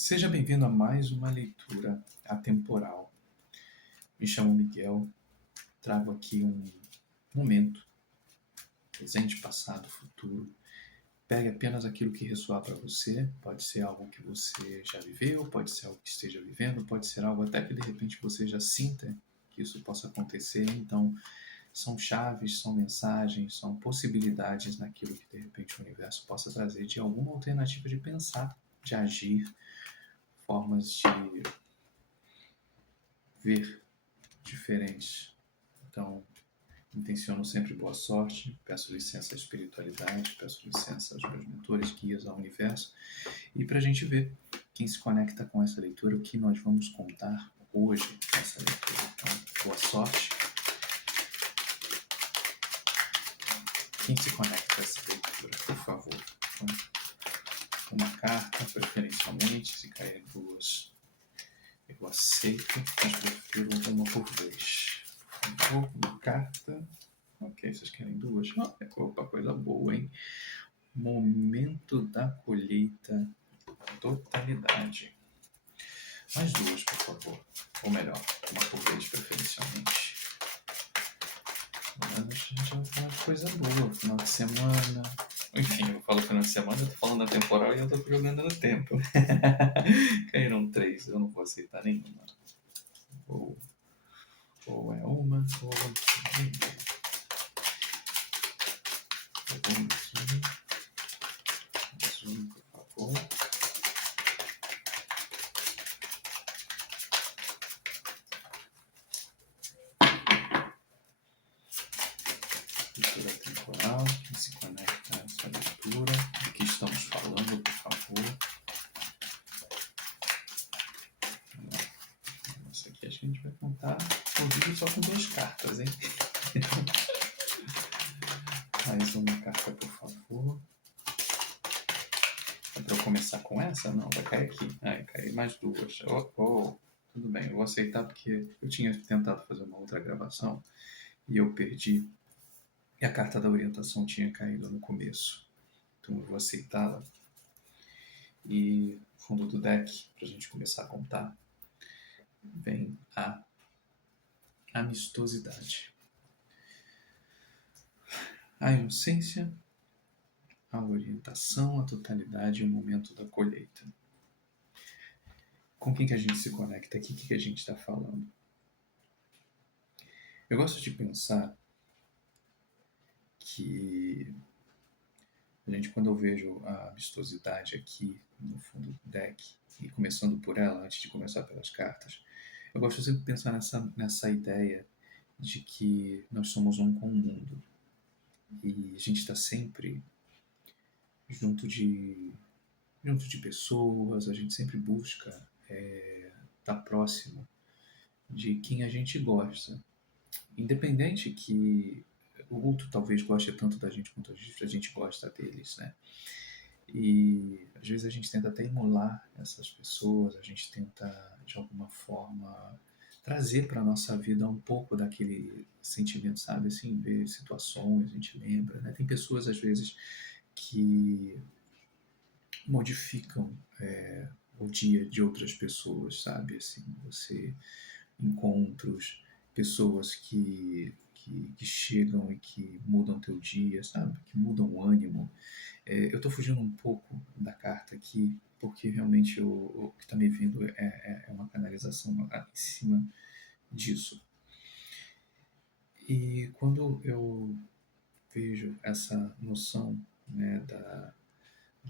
Seja bem-vindo a mais uma leitura atemporal. Me chamo Miguel, trago aqui um momento, presente, passado, futuro. Pegue apenas aquilo que ressoar para você, pode ser algo que você já viveu, pode ser algo que esteja vivendo, pode ser algo até que de repente você já sinta que isso possa acontecer. Então, são chaves, são mensagens, são possibilidades naquilo que de repente o universo possa trazer de alguma alternativa de pensar, de agir, formas de ver diferentes. Então, intenciono sempre boa sorte, peço licença à espiritualidade, peço licença aos meus mentores, guias, ao universo, e para a gente ver quem se conecta com essa leitura, o que nós vamos contar hoje nessa leitura. Então, boa sorte. Quem se conecta com essa leitura, por favor? Então, uma carta, preferencialmente, se caírem duas, eu aceito, mas prefiro uma por vez. Por favor, uma carta. Ok, vocês querem duas? Opa, coisa boa, hein? Momento da colheita, totalidade. Mais duas, por favor. Ou melhor, uma por vez, preferencialmente. Mas a gente vai falar de coisa boa, final de semana. Enfim, eu falo final de semana, eu tô falando da temporal e eu tô jogando no tempo. Caíram três, eu não vou aceitar nenhuma. Ou é uma, ou mais um, por favor. Leitura temporal, quem se conecta a essa leitura, do que estamos falando, por favor. Isso aqui acho que a gente vai contar o vídeo só com duas cartas, hein? Mais uma carta, por favor. É para eu começar com essa? Não, vai cair aqui. Vai cair mais duas. Tudo bem, eu vou aceitar porque eu tinha tentado fazer uma outra gravação e eu perdi. E a carta da orientação tinha caído no começo. Então eu vou aceitá-la. E fundo do deck, para a gente começar a contar, vem a amistosidade. A inocência, a orientação, a totalidade e o momento da colheita. Com quem que a gente se conecta aqui? O que a gente está falando? Eu gosto de pensar que a gente, quando eu vejo a amistosidade aqui no fundo do deck, e começando por ela, antes de começar pelas cartas, eu gosto sempre de pensar nessa ideia de que nós somos um com o mundo. E a gente está sempre junto de pessoas, a gente sempre busca estar próximo de quem a gente gosta. Independente que o outro talvez goste tanto da gente quanto a gente gosta deles, né? E às vezes a gente tenta até emular essas pessoas, a gente tenta de alguma forma trazer para a nossa vida um pouco daquele sentimento, sabe? Assim, ver situações, a gente lembra, né? Tem pessoas às vezes que modificam o dia de outras pessoas, sabe? Assim, você encontros, pessoas que chegam e que mudam teu dia, sabe? Que mudam o ânimo. Eu estou fugindo um pouco da carta aqui, porque realmente o que está me vindo é uma canalização em cima disso. E quando eu vejo essa noção, né,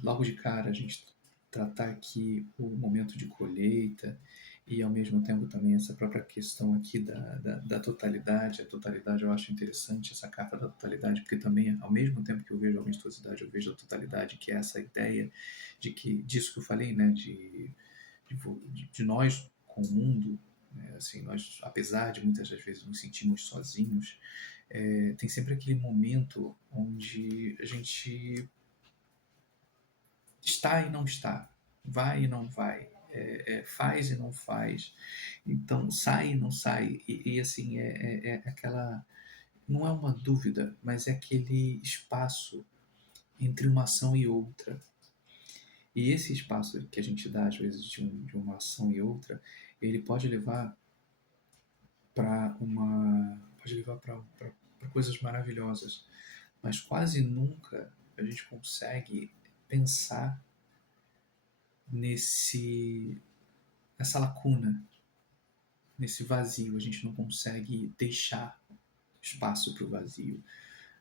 logo de cara a gente tratar aqui o momento de colheita e ao mesmo tempo também essa própria questão aqui da totalidade. A totalidade eu acho interessante, essa carta da totalidade, porque também ao mesmo tempo que eu vejo a amistosidade, eu vejo a totalidade, que é essa ideia disso que eu falei, né, de nós com o mundo, né, assim, nós, apesar de muitas das vezes nos sentirmos sozinhos, tem sempre aquele momento onde a gente está e não está, vai e não vai, faz e não faz, então sai e não sai, e assim, aquela, não é uma dúvida, mas é aquele espaço entre uma ação e outra. E esse espaço que a gente dá, às vezes, de uma ação e outra, ele pode levar para coisas maravilhosas, mas quase nunca a gente consegue pensar nesse nessa lacuna, nesse vazio. A gente não consegue deixar espaço para o vazio.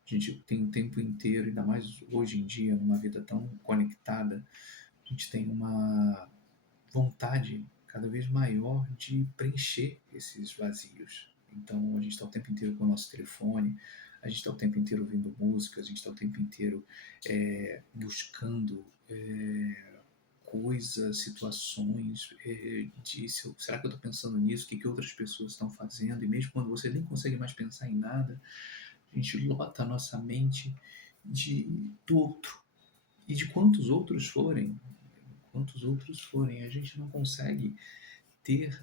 A gente tem o tempo inteiro, ainda mais hoje em dia, numa vida tão conectada, a gente tem uma vontade cada vez maior de preencher esses vazios. Então a gente está o tempo inteiro com o nosso telefone, a gente está o tempo inteiro ouvindo música, a gente está o tempo inteiro buscando coisas, situações, será que eu estou pensando nisso? O que outras pessoas estão fazendo? E mesmo quando você nem consegue mais pensar em nada, a gente lota a nossa mente do outro. E de quantos outros forem, a gente não consegue ter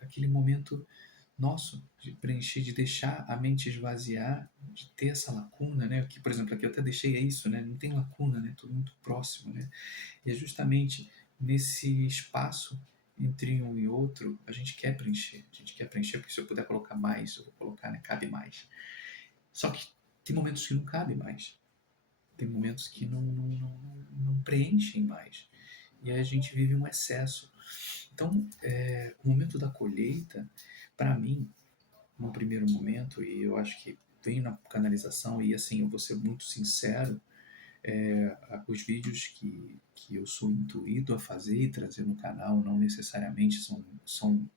aquele momento nosso de preencher, de deixar a mente esvaziar, de ter essa lacuna, né? Que, por exemplo, aqui eu até deixei isso, né? Não tem lacuna, né? Tudo muito próximo, né? E é justamente nesse espaço entre um e outro, a gente quer preencher. A gente quer preencher porque se eu puder colocar mais, eu vou colocar, né? Cabe mais. Só que tem momentos que não cabe mais. Tem momentos que não preenchem mais. E aí a gente vive um excesso. Então, o momento da colheita, para mim, no primeiro momento, e eu acho que vem na canalização, e assim, eu vou ser muito sincero, os vídeos que eu sou intuído a fazer e trazer no canal não necessariamente são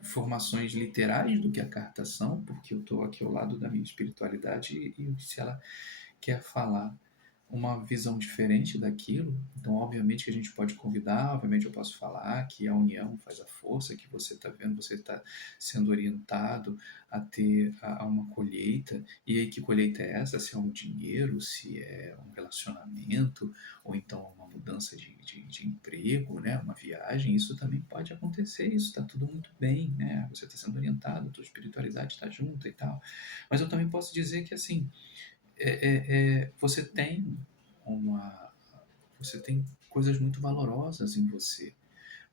informações literais do que a cartas são, porque eu estou aqui ao lado da minha espiritualidade e se ela quer falar uma visão diferente daquilo, então obviamente que a gente pode convidar, obviamente eu posso falar que a união faz a força, que você está vendo, você está sendo orientado a ter uma colheita, e aí que colheita é essa? Se é um dinheiro, se é um relacionamento, ou então uma mudança de emprego, né? Uma viagem, isso também pode acontecer, isso está tudo muito bem, né? Você está sendo orientado, a tua espiritualidade está junto e tal, mas eu também posso dizer que assim, você tem uma você tem coisas muito valorosas em você,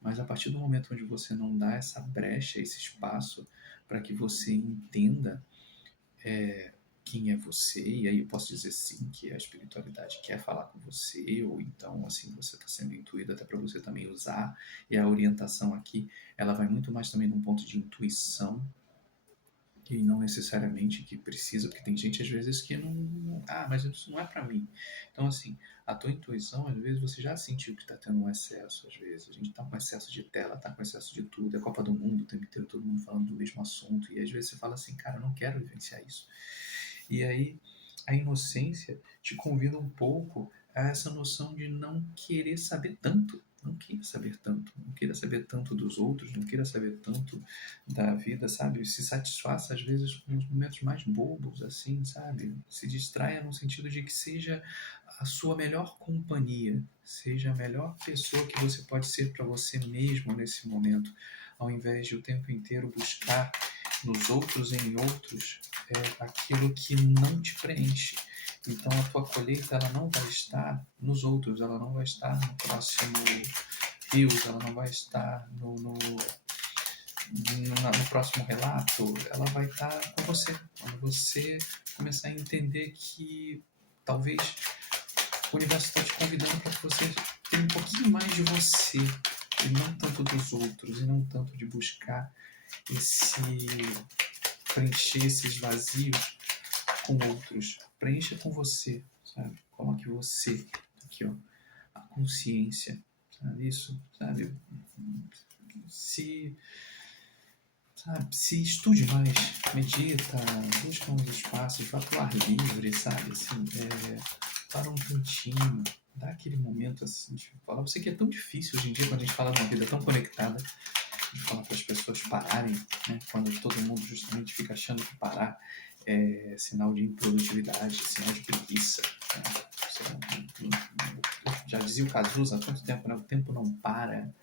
mas a partir do momento onde você não dá essa brecha, esse espaço para que você entenda quem é você, e aí eu posso dizer sim que a espiritualidade quer falar com você, ou então assim você está sendo intuído até para você também usar, e a orientação aqui ela vai muito mais também num ponto de intuição e não necessariamente que precisa, porque tem gente às vezes que não, mas isso não é para mim. Então assim, a tua intuição, às vezes você já sentiu que está tendo um excesso, às vezes a gente está com excesso de tela, está com excesso de tudo, é Copa do Mundo o tempo inteiro, todo mundo falando do mesmo assunto, e às vezes você fala assim, cara, eu não quero vivenciar isso. E aí a inocência te convida um pouco a essa noção de não querer saber tanto, não queira saber tanto, não queira saber tanto dos outros, não queira saber tanto da vida, sabe? Se satisfaça às vezes com os momentos mais bobos, assim, sabe? Se distraia no sentido de que seja a sua melhor companhia, seja a melhor pessoa que você pode ser para você mesmo nesse momento, ao invés de o tempo inteiro buscar nos outros e em outros aquilo que não te preenche. Então a tua colheita ela não vai estar nos outros, ela não vai estar no próximo rios, ela não vai estar no próximo relato, ela vai estar com você. Quando você começar a entender que talvez o universo está te convidando para que você tenha um pouquinho mais de você e não tanto dos outros, e não tanto de buscar preencher esses vazios com outros. Preencha com você, sabe? Coloque você aqui, ó, a consciência, sabe? Isso, sabe? Se estude mais, medita, busca uns espaços, vá para o ar livre, sabe? Assim, para um cantinho, dá aquele momento assim de falar. Eu sei que é tão difícil hoje em dia, quando a gente fala de uma vida tão conectada, de falar para as pessoas pararem, né? Quando todo mundo justamente fica achando que parar é sinal de improdutividade, sinal de preguiça. Né? Já dizia o Cazuza há quanto tempo, né? O tempo não para.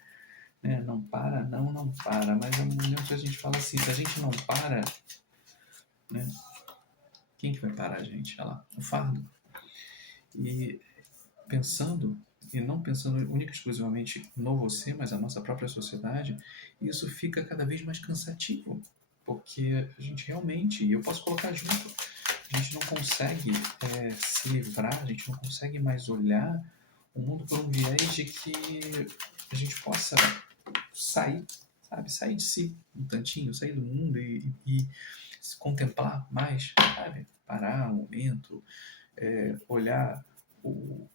Né? Não para, não para. Mas é um momento que a gente fala assim, se a gente não para, né? Quem que vai parar a gente? Olha lá, o fardo. e pensando, e não pensando única e exclusivamente no você, mas a nossa própria sociedade, isso fica cada vez mais cansativo, porque a gente realmente, e eu posso colocar junto, a gente não consegue se livrar, a gente não consegue mais olhar o mundo por um viés de que a gente possa sair, sabe, sair de si um tantinho, sair do mundo e se contemplar mais, sabe, parar um momento, olhar o,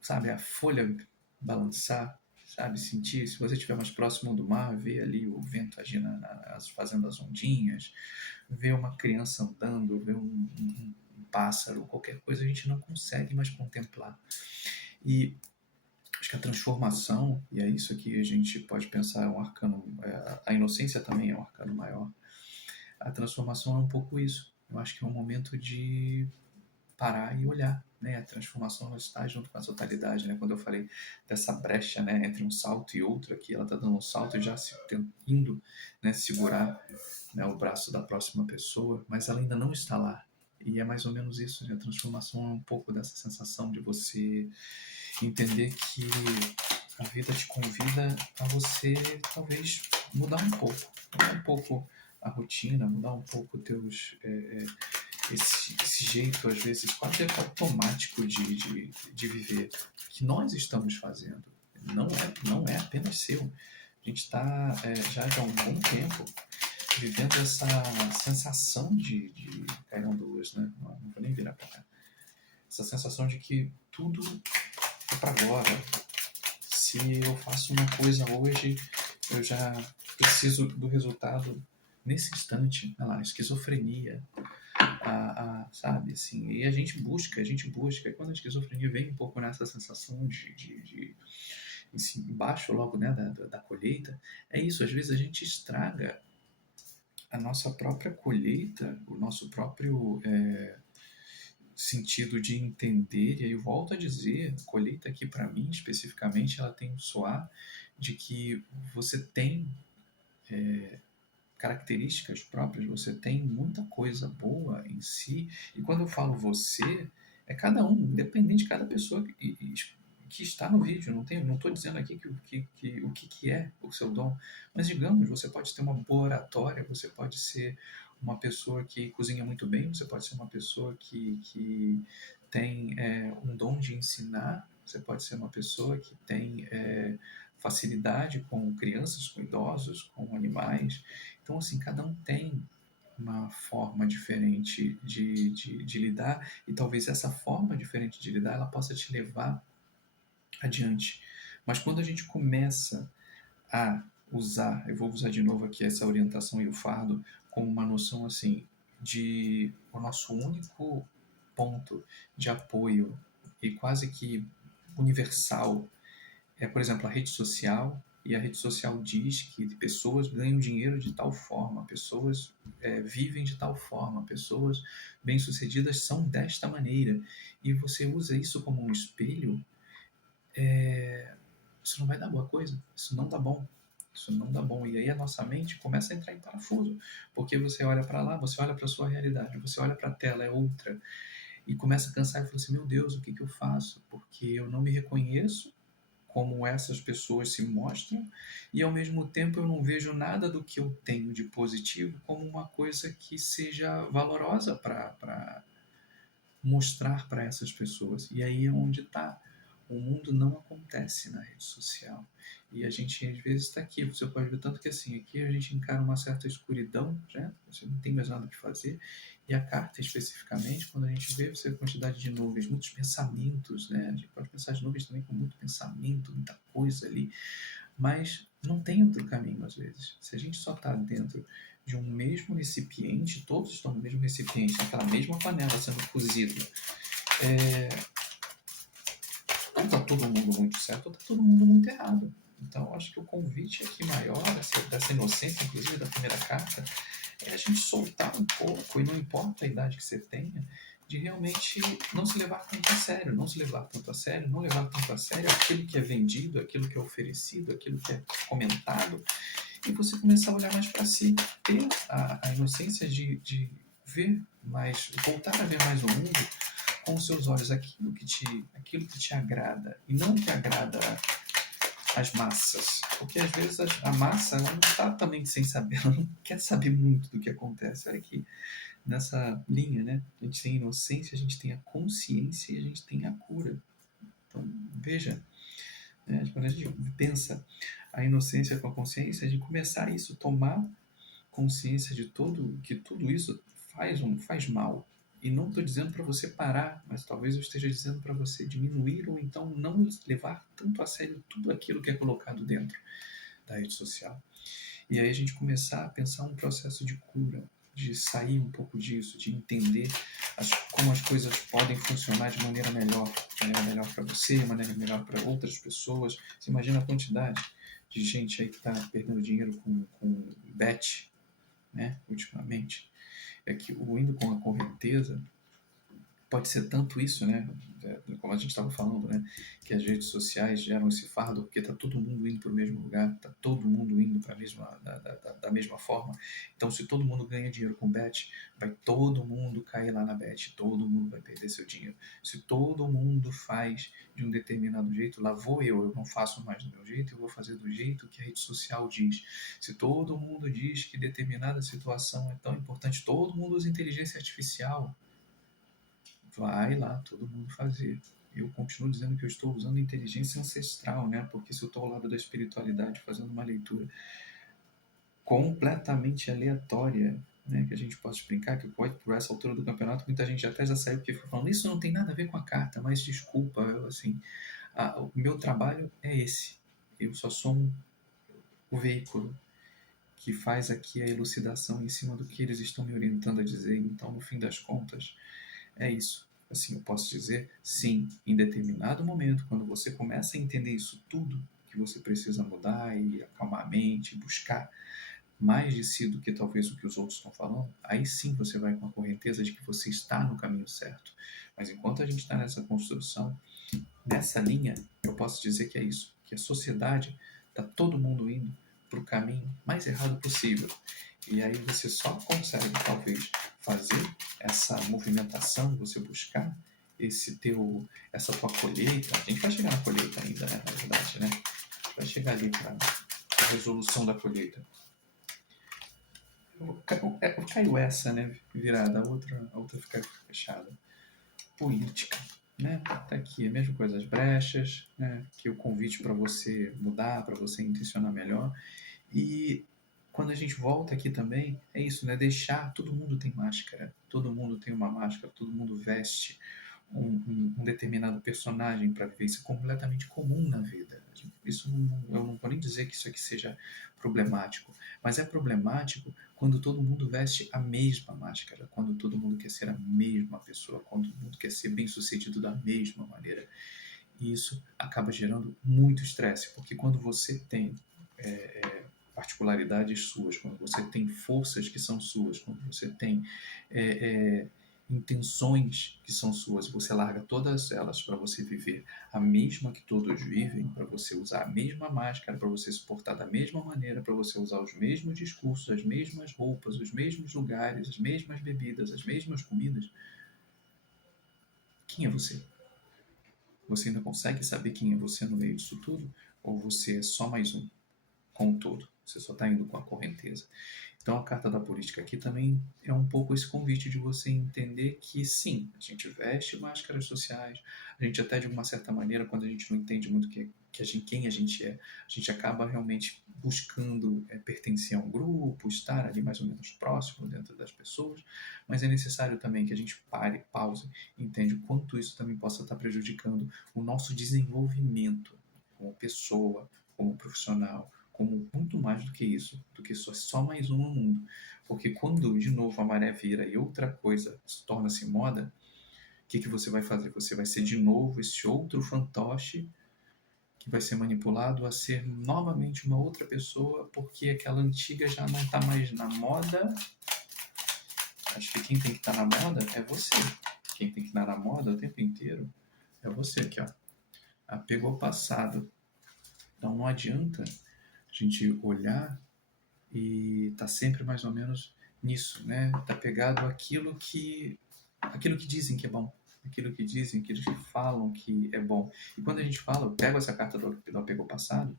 sabe, a folha balançar, sabe, sentir, se você estiver mais próximo do mar, ver ali o vento agindo, fazendo as ondinhas, ver uma criança andando, ver um pássaro, qualquer coisa, a gente não consegue mais contemplar. E acho que a transformação, e é isso que a gente pode pensar, é um arcano, a inocência também é um arcano maior, a transformação é um pouco isso. Eu acho que é um momento de parar e olhar, né? A transformação ela está junto com a totalidade, né? Quando eu falei dessa brecha, né, entre um salto e outro aqui, ela está dando um salto e já indo, né, segurar, né, o braço da próxima pessoa, mas ela ainda não está lá. E é mais ou menos isso, né? A transformação é um pouco dessa sensação de você entender que a vida te convida a você talvez mudar um pouco a rotina, mudar um pouco teus esse jeito, às vezes, quase automático de viver, que nós estamos fazendo. Não é apenas seu. A gente está já há um bom tempo vivendo essa sensação de caíram duas, né? Não vou nem virar para cá. Essa sensação de que tudo é para agora. Se eu faço uma coisa hoje, eu já preciso do resultado nesse instante. Olha lá, esquizofrenia, sabe, assim, e a gente busca, e quando a esquizofrenia vem um pouco nessa sensação de embaixo logo, né, da colheita, é isso, às vezes a gente estraga a nossa própria colheita, o nosso próprio sentido de entender, e aí eu volto a dizer, a colheita aqui para mim, especificamente, ela tem um soar de que você tem características próprias, você tem muita coisa boa em si, e quando eu falo você, é cada um, independente de cada pessoa que está no vídeo, não estou dizendo aqui o que é o seu dom, mas digamos, você pode ter uma boa oratória, você pode ser uma pessoa que cozinha muito bem, você pode ser uma pessoa que tem um dom de ensinar, você pode ser uma pessoa que tem facilidade com crianças, com idosos, com animais. Então, assim, cada um tem uma forma diferente de lidar e talvez essa forma diferente de lidar ela possa te levar adiante. Mas quando a gente começa a usar, eu vou usar de novo aqui essa orientação e o fardo como uma noção assim de o nosso único ponto de apoio e quase que universal por exemplo, a rede social, e a rede social diz que pessoas ganham dinheiro de tal forma, pessoas vivem de tal forma, pessoas bem-sucedidas são desta maneira, e você usa isso como um espelho, isso não vai dar boa coisa, isso não dá bom. Isso não dá bom. E aí a nossa mente começa a entrar em parafuso, porque você olha para lá, você olha para a sua realidade, você olha para a tela, é outra, e começa a cansar e fala assim, meu Deus, o que eu faço? Porque eu não me reconheço como essas pessoas se mostram e ao mesmo tempo eu não vejo nada do que eu tenho de positivo como uma coisa que seja valorosa para mostrar para essas pessoas. E aí é onde está. O mundo não acontece na rede social. E a gente às vezes está aqui, você pode ver tanto que assim, aqui a gente encara uma certa escuridão, né? Você não tem mais nada o que fazer. E a carta especificamente, quando a gente vê, você vê a quantidade de nuvens, muitos pensamentos, né? A gente pode pensar as nuvens também com muito pensamento, muita coisa ali, mas não tem outro caminho às vezes. Se a gente só está dentro de um mesmo recipiente, todos estão no mesmo recipiente, naquela mesma panela sendo cozido, ou está todo mundo muito certo ou está todo mundo muito errado. Então, acho que o convite aqui maior, dessa inocência, inclusive da primeira carta, é a gente soltar um pouco, e não importa a idade que você tenha, de realmente não se levar tanto a sério, não se levar tanto a sério, não levar tanto a sério aquilo que é vendido, aquilo que é oferecido, aquilo que é comentado, e você começar a olhar mais para si, ter a inocência de ver mais, voltar a ver mais o mundo com os seus olhos aquilo que te agrada, e não o que agrada as massas. Porque às vezes a massa ela não está também sem saber, ela não quer saber muito do que acontece. Olha aqui, nessa linha, né? A gente tem a inocência, a gente tem a consciência e a gente tem a cura. Então, veja, né? Quando a gente pensa a inocência com a consciência, de começar isso, tomar consciência de que tudo isso faz mal. E não estou dizendo para você parar, mas talvez eu esteja dizendo para você diminuir ou então não levar tanto a sério tudo aquilo que é colocado dentro da rede social. E aí a gente começar a pensar um processo de cura, de sair um pouco disso, de entender como as coisas podem funcionar de maneira melhor para você, de maneira melhor para outras pessoas. Você imagina a quantidade de gente aí que está perdendo dinheiro com bet, né, ultimamente. É que o indo com a correnteza pode ser tanto isso, né? Como a gente estava falando, né? Que as redes sociais geram esse fardo porque está todo mundo indo para o mesmo lugar, está todo mundo indo para da mesma forma. Então, se todo mundo ganha dinheiro com bet, vai todo mundo cair lá na bet, todo mundo vai perder seu dinheiro. Se todo mundo faz de um determinado jeito, lá vou eu não faço mais do meu jeito, eu vou fazer do jeito que a rede social diz. Se todo mundo diz que determinada situação é tão importante, todo mundo usa inteligência artificial. Vai lá, todo mundo fazer. Eu continuo dizendo que eu estou usando inteligência ancestral, né? Porque se eu estou ao lado da espiritualidade fazendo uma leitura completamente aleatória, né? Que a gente pode explicar que pode, por essa altura do campeonato, muita gente até já saiu porque foi falando, isso não tem nada a ver com a carta, mas desculpa, assim, o meu trabalho é esse. Eu só sou o veículo que faz aqui a elucidação em cima do que eles estão me orientando a dizer. Então, no fim das contas, é isso. Assim, eu posso dizer, sim, em determinado momento, quando você começa a entender isso tudo, que você precisa mudar e acalmar a mente, buscar mais de si do que talvez o que os outros estão falando, aí sim você vai com a correnteza de que você está no caminho certo. Mas enquanto a gente está nessa construção, nessa linha, eu posso dizer que é isso, que a sociedade está todo mundo indo para o caminho mais errado possível. E aí você só consegue, talvez, fazer essa movimentação, você buscar essa tua colheita. A gente vai chegar na colheita ainda, né? Na verdade, né? Vai chegar ali para a resolução da colheita. Caiu essa, né? Virada, a outra fica fechada. Política, né? Tá aqui, a mesma coisa, as brechas, né? Que o convite para você mudar, para você intencionar melhor. E quando a gente volta aqui também, é isso, né? Deixar, todo mundo tem máscara, todo mundo tem uma máscara, todo mundo veste um determinado personagem para viver. Isso é completamente comum na vida. Isso eu não vou nem dizer que isso aqui seja problemático, mas é problemático quando todo mundo veste a mesma máscara, quando todo mundo quer ser a mesma pessoa, quando todo mundo quer ser bem sucedido da mesma maneira. E isso acaba gerando muito estresse, porque quando você tem particularidades suas, quando você tem forças que são suas, quando você tem intenções que são suas, você larga todas elas para você viver a mesma que todos vivem, para você usar a mesma máscara, para você se portar da mesma maneira, para você usar os mesmos discursos, as mesmas roupas, os mesmos lugares, as mesmas bebidas, as mesmas comidas. Quem é você? Você ainda consegue saber quem é você no meio disso tudo? Ou você é só mais um com o todo? Você só está indo com a correnteza. Então a carta da política aqui também é um pouco esse convite de você entender que sim, a gente veste máscaras sociais, a gente até de uma certa maneira, quando a gente não entende muito quem a gente é, a gente acaba realmente buscando pertencer a um grupo, estar ali mais ou menos próximo dentro das pessoas, mas é necessário também que a gente pare, pause, entende o quanto isso também possa estar prejudicando o nosso desenvolvimento como pessoa, como profissional, como muito mais do que isso, do que só mais um no mundo. Porque quando, de novo, a maré vira e outra coisa torna-se moda, o que você vai fazer? Você vai ser de novo esse outro fantoche que vai ser manipulado a ser novamente uma outra pessoa, porque aquela antiga já não está mais na moda. Acho que quem tem que estar na moda é você. Quem tem que estar na moda o tempo inteiro é você aqui, ó. Apego ao passado. Então não adianta a gente olhar e tá sempre mais ou menos nisso, né? Tá pegado àquilo que dizem que é bom, aquilo que dizem, aquilo que falam que é bom. E quando a gente fala, eu pego essa carta do apego ao passado,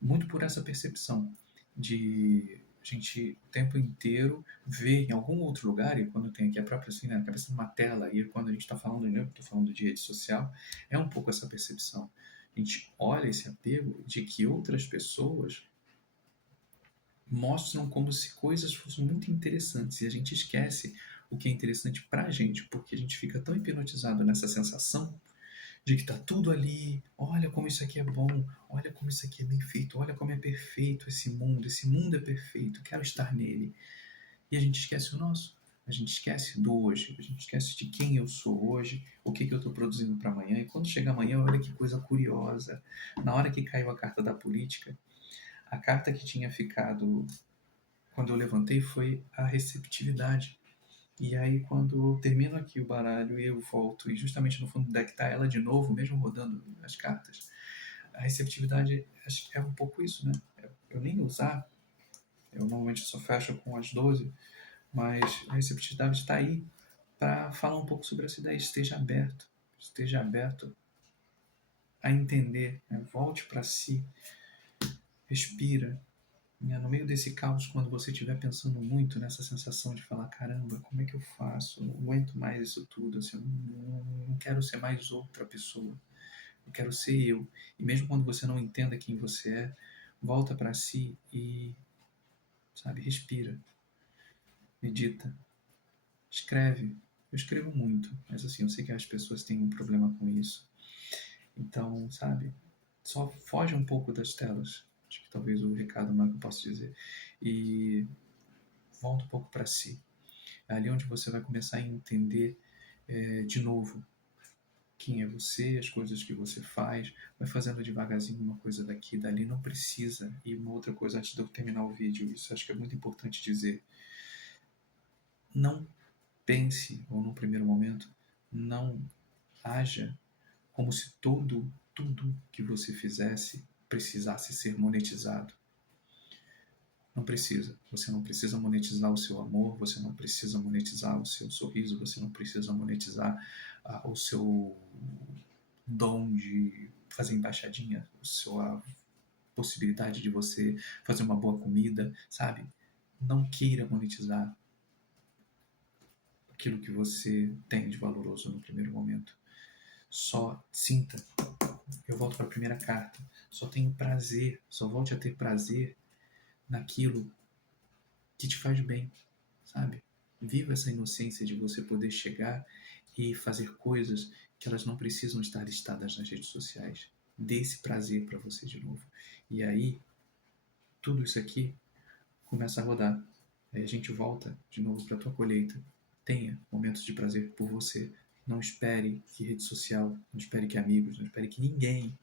muito por essa percepção de a gente o tempo inteiro ver em algum outro lugar, e quando tem aqui a própria assim, na cabeça numa tela, e quando a gente está falando, eu estou falando de rede social, é um pouco essa percepção. A gente olha esse apego de que outras pessoas mostram como se coisas fossem muito interessantes e a gente esquece o que é interessante pra gente, porque a gente fica tão hipnotizado nessa sensação de que tá tudo ali, olha como isso aqui é bom, olha como isso aqui é bem feito, olha como é perfeito esse mundo é perfeito, quero estar nele. E a gente esquece o nosso, a gente esquece do hoje, a gente esquece de quem eu sou hoje, o que eu estou produzindo para amanhã, e quando chega amanhã, olha que coisa curiosa, na hora que caiu a carta da política, a carta que tinha ficado quando eu levantei foi a receptividade. E aí, quando eu termino aqui o baralho e eu volto, e justamente no fundo do deck tá ela de novo, mesmo rodando as cartas, a receptividade acho que é um pouco isso, né? Eu nem usar, eu normalmente só fecho com as 12, mas a receptividade está aí para falar um pouco sobre essa ideia. Esteja aberto a entender, né? Volte para si, respira, né? No meio desse caos, quando você estiver pensando muito nessa sensação de falar, caramba, como é que eu faço? Eu não aguento mais isso tudo, assim, eu não quero ser mais outra pessoa, eu quero ser eu. E mesmo quando você não entenda quem você é, volta para si e, sabe, respira, medita, escreve. Eu escrevo muito, mas assim, eu sei que as pessoas têm um problema com isso. Então, sabe, só foge um pouco das telas. Acho que talvez o recado mais que eu posso dizer. E volta um pouco para si. É ali onde você vai começar a entender de novo quem é você, as coisas que você faz, vai fazendo devagarzinho uma coisa daqui, dali, não precisa. E uma outra coisa antes de eu terminar o vídeo, isso acho que é muito importante dizer. Não pense, ou num primeiro momento, não haja como se tudo que você fizesse precisasse ser monetizado. Não precisa. Você não precisa monetizar o seu amor, você não precisa monetizar o seu sorriso, você não precisa monetizar o seu dom de fazer embaixadinha, a sua possibilidade de você fazer uma boa comida, sabe? Não queira monetizar aquilo que você tem de valoroso no primeiro momento. Só sinta. Eu volto para a primeira carta. Só tenho prazer, só volte a ter prazer naquilo que te faz bem, sabe? Viva essa inocência de você poder chegar e fazer coisas que elas não precisam estar listadas nas redes sociais. Dê esse prazer para você de novo. E aí, tudo isso aqui começa a rodar. Aí a gente volta de novo para a tua colheita. Tenha momentos de prazer por você. Não espere que rede social, não espere que amigos, não espere que ninguém,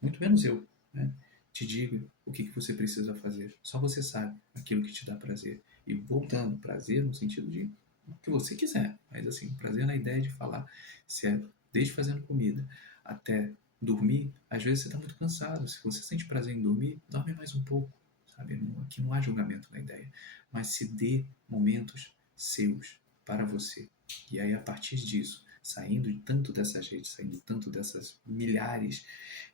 muito menos eu, né, te diga o que você precisa fazer. Só você sabe aquilo que te dá prazer. E voltando, prazer no sentido de o que você quiser, mas assim, prazer na ideia de falar, se é desde fazendo comida até dormir, às vezes você está muito cansado. Se você sente prazer em dormir, dorme mais um pouco, sabe? Aqui não há julgamento na ideia, mas se dê momentos seus para você. E aí, a partir disso, saindo tanto dessas redes, saindo tanto dessas milhares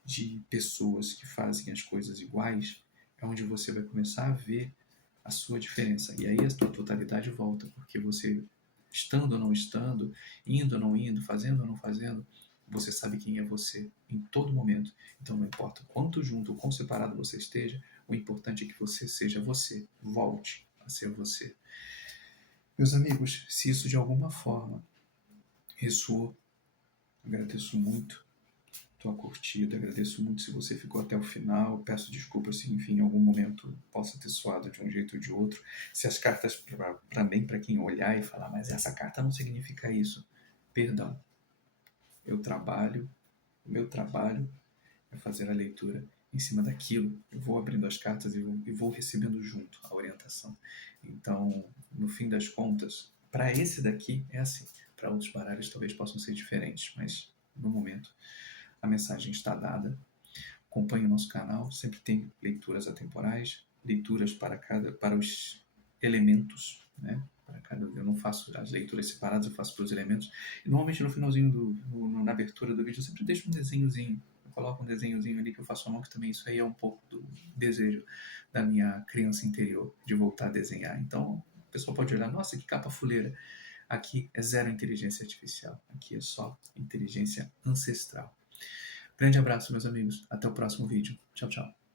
de pessoas que fazem as coisas iguais, é onde você vai começar a ver a sua diferença. E aí a tua totalidade volta, porque você, estando ou não estando, indo ou não indo, fazendo ou não fazendo, você sabe quem é você em todo momento. Então não importa quanto junto ou quão separado você esteja, o importante é que você seja você. Volte a ser você. Meus amigos, se isso de alguma forma ressoou, agradeço muito tua curtida, agradeço muito se você ficou até o final, peço desculpas se enfim em algum momento possa ter soado de um jeito ou de outro, se as cartas também para quem olhar e falar, mas essa carta não significa isso, perdão, o meu trabalho é fazer a leitura em cima daquilo, eu vou abrindo as cartas e vou recebendo junto a orientação, então no fim das contas, para esse daqui é assim, para outros baralhos talvez possam ser diferentes, mas no momento a mensagem está dada. Acompanhe o nosso canal, sempre tem leituras atemporais, leituras para os elementos, né? para cada. Eu não faço as leituras separadas, eu faço pelos elementos. E normalmente no finalzinho, na abertura do vídeo, eu sempre deixo um desenhozinho. Eu coloco um desenhozinho ali que eu faço à mão, que também isso aí é um pouco do desejo da minha criança interior de voltar a desenhar. Então, o pessoal pode olhar, nossa, que capa fuleira. Aqui é zero inteligência artificial. Aqui é só inteligência ancestral. Grande abraço, meus amigos. Até o próximo vídeo. Tchau, tchau.